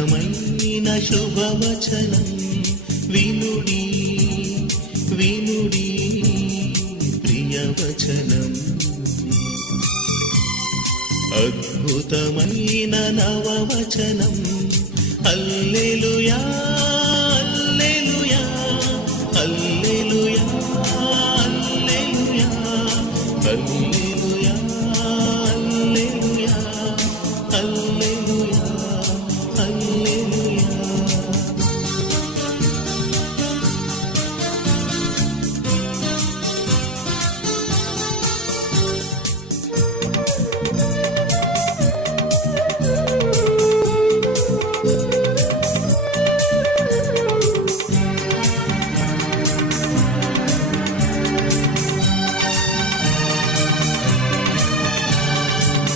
మంజులమైన శుభవచనం. వినుడి వినుడి ప్రియవచనం. అద్భుతమైన నవవచనం. అల్లెలుయా అల్లెలుయా అల్లెలుయా అల్లెలుయా. అల్లెలుయా అల్లెలుయా అల్లెలుయా.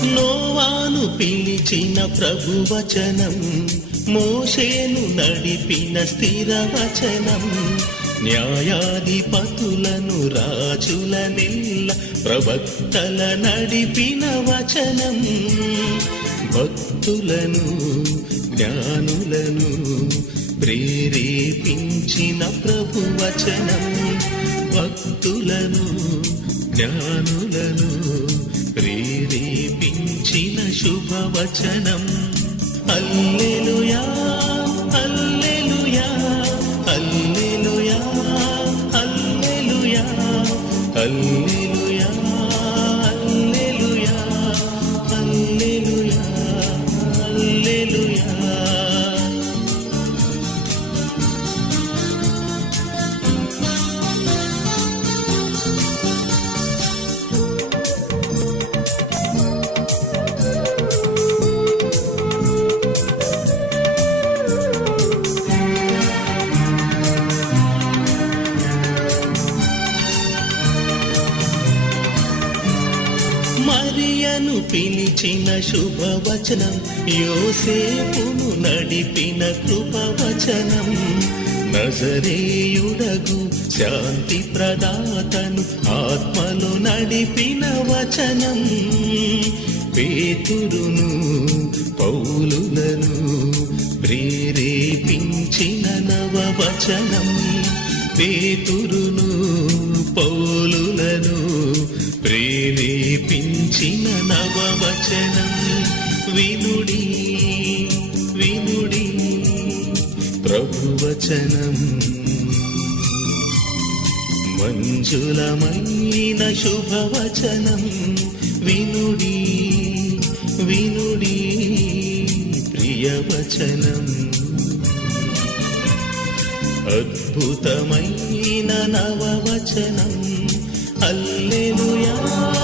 నోవాను పిలిచిన ప్రభువచనం మోషేను నడిపిన స్థిర వచనం న్యాయాధిపతులను రాజుల నిల్ల ప్రవక్తల నడిపిన వచనం. భక్తులను జ్ఞానులను ప్రేరేపించిన ప్రభువచనం. భక్తులను జ్ఞానులను ప్రేరేపి ప్రేరేపించిన శుభవచనం. అల్లెలుయా అల్లెలుయా అల్లెలుయా అల్లెలుయా అల్లెలుయా మరియను పిలిచిన శుభవచనం యోసేపును నడిపిన కృపవచనం. నజరేయుడగు శాంతి ప్రదాతను ఆత్మను నడిపిన వచనం. పేతురును పౌలులను ప్రేరేపించిన నవవచనం. పేతురును పౌలులను ప్రేరే ప్రేరేపించిన నవవచనం వినుడి వినుడి ప్రభువచనం. మంజులమైన శుభవచనం వినుడి వినుడి ప్రియవచనం. అద్భుతమైన నవవచనం అల్లెలుయా.